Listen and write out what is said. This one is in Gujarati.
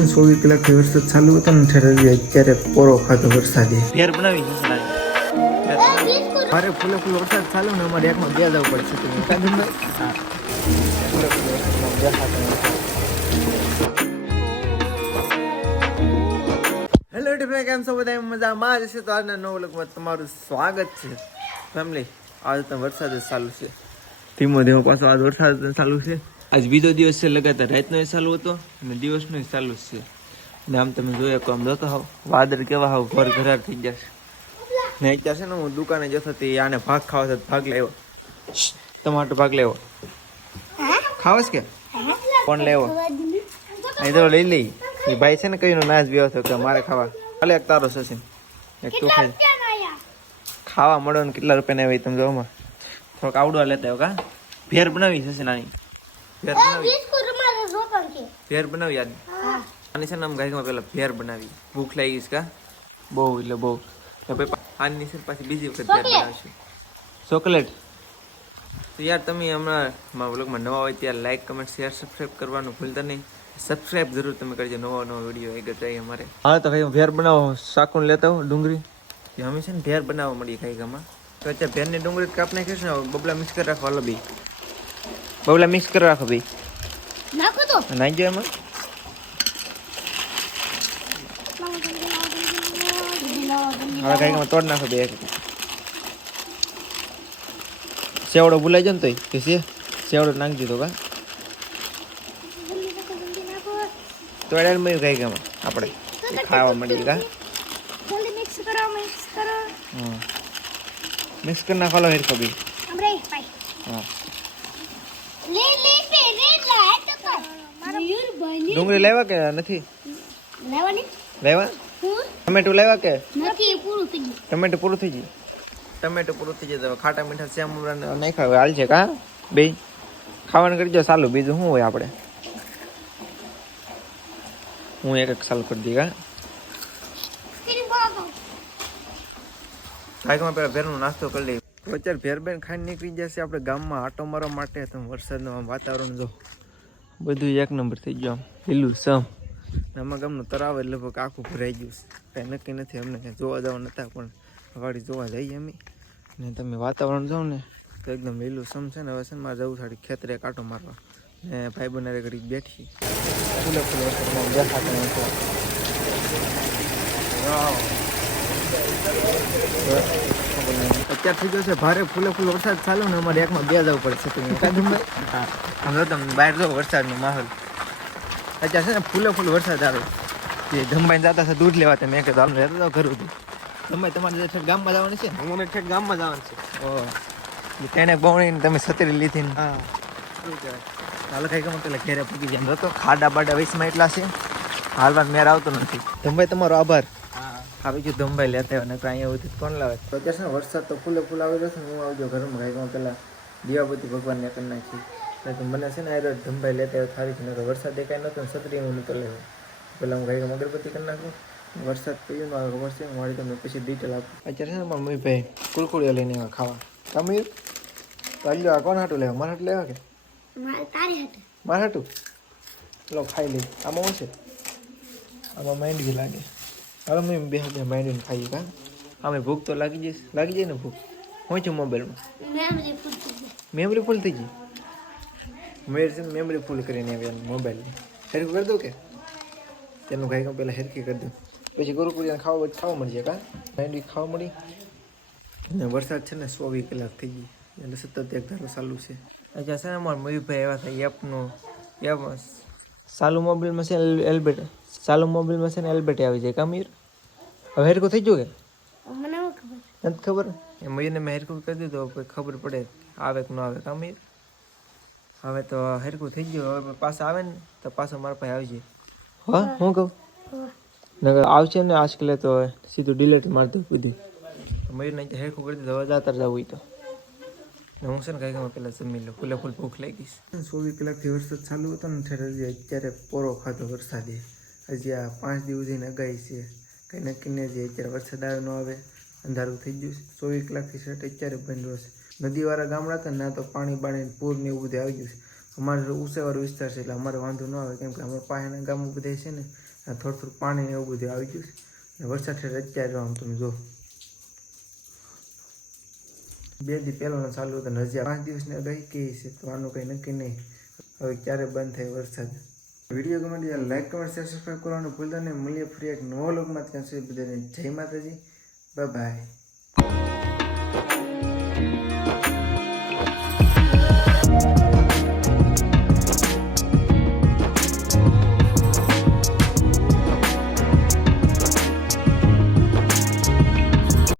24 કલાકથી વરસાદ ચાલુ હતો ને ત્યારે અત્યારે પોરો ખાતો વરસાદે ફેર બનાવી મારે ફૂલે ફૂલ વરસાદ ચાલુ ને અમારે એકમાં બે જવું પડશે તમે કાદુભાઈ ફૂલે ફૂલ વરસાદમાં દેખાતો હેલો ડિફ્રેન્ડ કેમ છો બધા મજામાં જ છે તો આજના નવા વ્લોગમાં તમારું સ્વાગત છે ફેમિલી આજ તો વરસાદ જ ચાલુ છે ધીમો ધીમો પાછો આજ વરસાદ ચાલુ છે આજ બીજો દિવસ છે લગાતાર રાતનો ચાલુ હતો અને દિવસનો ચાલુ જ છે ને આમ તમે જોયા તો આમ જોતો હાવ વાદળ કેવા હાવ ભર ઘરાર થઈ જશે ને અત્યારે છે ને હું દુકાને જતો હતી આને ભાગ ખાવા તો ભાગ લેવો ટમાટો ભાગ લેવો ખાવસ કે કોણ લેવો અહીં તો લઈ લઈ એ ભાઈ છે ને કયું નાશ બી આવતો કે મારે ખાવા ખાલી એક તારો સચિન એક તું ખાઈ ખાવા મળો ને કેટલા રૂપિયા આવી તમે જોમાં થોડોક આવડવા લેતા આવ્યો કા ભેર બનાવી છે નાની ભેર બનાવી યાદ આની છે ને આમ ગાયમાં પેલા ભેર બનાવી ભૂખ લાગી છે કા બહુ એટલે બહુ આની છે પાછી બીજી વખત ભેર બનાવશું ચોકલેટ તો યાર તમે હમણાં મારા વ્લોગમાં નવા હોય ત્યારે લાઈક કમેન્ટ શેર સબસ્ક્રાઈબ કરવાનું ભૂલતા નહીં સબસ્ક્રાઈબ જરૂર તમે કરજો નવો વિડીયો આગળ જાય અમારે હા તો ભાઈ ભેર બનાવો શાકુન લેતા હો ડુંગળી અમે છે ને ભેર બનાવવા મળીએ કઈ ગામમાં તો અત્યારે ભેરની ડુંગળી કાપ નાખીશ ને બબલા મિક્સ કરી રાખો હલો બી બબલા મિક્સ કરી રાખો ભાઈ નાખો તો નાખજો એમાં હવે કઈ તોડ નાખો બે સેવડો ભૂલાઈ જાય ને તો કે સેવડો નાખી દીધો કા તોડ્યા મળ્યું કઈ ગામાં આપણે ખાવા મળીએ કા મિક્સ કરી નાખો લો હેરખો બી હા ડુંગળી લેવા કે નથી લેવા ટમેટું લેવા કે ટમેટું પૂરું થઈ ગયું ટમેટું પૂરું થઈ જાય ખાટા મીઠા સેમ નહીં ખાવે હાલ છે કા બે ખાવાનું કરી દો સાલું બીજું શું હોય આપણે હું એક સાલ કરી દઈ કા ભાઈમાં પેલા ભેરનો નાસ્તો કરી લઈએ અત્યારે ભેર બેન ખાઈને નીકળી જશે આપણે ગામમાં આટો મારવા માટે તો વરસાદનું વાતાવરણ જો બધું એક નંબર થઈ ગયું આમ લીલું સમ આમાં ગામનું તળાવ એટલે લગભગ આખું ભરાઈ ગયું છે કાંઈ નક્કી નથી અમને કાંઈ જોવા જવા નતા પણ વાડી જોવા જઈએ અમે ને તમે વાતાવરણ જાઓ ને તો એકદમ લીલું સમ છે ને હવે છે ને મારે જવું સાડી ખેતરે કાંટો મારવા ને ભાઈ બનારે ઘડી બેઠી ફૂલે ફૂલે વરસાદમાં દેખાતો નથી અત્યાર થઈ ગયો છે ભારે ફૂલે ફૂલ વરસાદ ચાલુ ને અમારે એકમાં બે જવું પડશે તમે આમ જો તમે બહાર જો વરસાદનો માહોલ અત્યારે છે ને ફૂલે ફૂલ વરસાદ આવે જે ધંબાઈને જતા છે દૂધ લેવા મેં કીધું આમ રહેતો ઘર હતું ધંબાઈ તમારે ઠેઠ ગામમાં જવાનું છે અમારે ઠેઠ ગામમાં જવાનું છે ઓહ તેને બવણીને તમે છત્રી લીધી ને હા શું કહેવાય હાલ કઈ ગમે પેલા ઘેરે પૂગી જાય તો ખાડા બાડા વૈસમાં એટલા છે હાલવા મેર આવતો નથી ધંબાઈ તમારો આભાર આવી ગયું ધંબાઈ લેતા હોય ને અહીંયા સુધી કોણ લાવે તો અત્યારે છે વરસાદ તો ફૂલે ફૂલ આવી રહ્યો છે હું આવજો ઘરમાં ગાયમાં પેલા દીવાબત્તી ભગવાનને કરી નાખી મને છે ને આ ધંબાઈ લેતા હોય થારી નતો વરસાદ દેખાય નતો ને છત્રી હું નતો લેવો પેલા હું ગાયમાં અગરબત્તી કરી નાખું વરસાદ પડ્યો મારો ખબર છે મારી તમને પછી ડિટેલ આપું અત્યારે છે ને મારા મમ્મી ભાઈ કુરકુડીઓ લઈને એવા ખાવા તમે તો આ કોણ હાટું લેવા મારા હાટું લેવા કે મારા હાટું લો ખાઈ લઈ આમાં શું છે આમાં માંડવી લાગે હવે મેં બે માંડીને ખાઈએ કા આમે ભૂખ તો લાગી જાય ને ભૂખ હું છું મોબાઈલમાં મેમરી ફૂલ થઈ ગઈ મેર છે મેમરી ફૂલ કરીને આવ્યા મોબાઈલની હેરખું કરી દઉં કે તેનું ગાય પહેલાં હેરખી કરી દઉં પછી ગુરુકુરિયાને ખાવા મળશે કા માંડવી ખાવા મળી અને વરસાદ છે ને 24 કલાક થઈ ગઈ એટલે સતત એક ધારો ચાલુ છે અચ્છા છે ને અમારા મયુભાઈ એવા થાય એપનું એપ ચાલુ મોબાઈલમાં છે એલ્બેટ ચાલુ મોબાઈલમાં છે ને એલ્બેટ આવી જાય કામીર હવે હેરખું થઈ ગયું કે નથી ખબર એ મયુને મેં હેરખું કરી દીધું ખબર પડે આવે કે ન આવે કામીર હવે તો હેરખું થઈ ગયું હવે પાછા આવે ને તો પાછો મારા પાસે આવી જાય હા હું કહું નગર આવશે ને આજકાલે તો સીધું ડિલેટ મારી દઉં બધી મયુરને હેરખું કરી દીધું હવે જાતર જવું હોય તો હું છે ને કાંઈ પેલા જમી લો ફૂલે ફૂલ ભૂખ લાગી 24 કલાકથી વરસાદ ચાલુ હતો ને અત્યારે પોરો ખાતો વરસાદે હજી આ 5 દિવસની અગાઈ છે કંઈ નક્કી નહીં જે અત્યારે વરસાદ આવે ન આવે અંધારું થઈ ગયું છે 24 કલાકથી શર્ટ અત્યારે બંધ હશે નદીવાળા ગામડા હતા ના તો પાણી પૂર ને એવું બધું આવી ગયું છે અમારે ઊંચાઈવાળો વિસ્તાર છે એટલે અમારે વાંધો ન આવે કેમ કે અમારા પાસેના ગામો બધા છે ને થોડું પાણી ને એવું બધું આવી ગયું છે. અને વરસાદ છે અત્યારે આમ તમે જો 2 દી પહેલાનો ચાલુ હતો ને હજી 5 દિવસની આગાહી કહી છે, તો આનું કંઈ નક્કી નહીં હવે ક્યારે બંધ થાય વરસાદ. વિડીયો ગમે તો લાઈક કમેન્ટ શેર સબસ્ક્રાઈબ કરવાનું ભૂલતા નહીં. મળીએ ફરી એક નવો લોકમાં. ત્યાં સુધી બધાને જય માતાજી, બાય બાય.